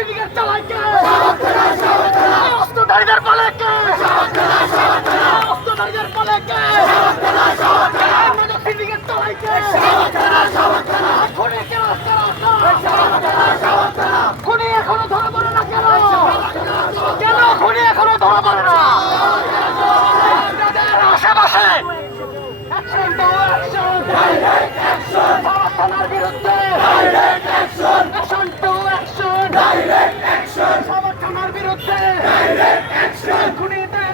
Syndicate চালায় কে? অস্ত্রধারীদের বলে কে? অস্ত্রধারীদের বলে কে? সিন্ডিকেট চালায় কে? খুনি কেন? খুনি এখনো ধরা পড়ে না কেন? কেন খুনি এখনো ধরা পড়ে না? আশেপাশে action to action, direct action, থানার বিরুদ্ধে direct action, action to action, direct action, থানার বিরুদ্ধে ডাইরেক্ট অ্যাকশন, খুনিদের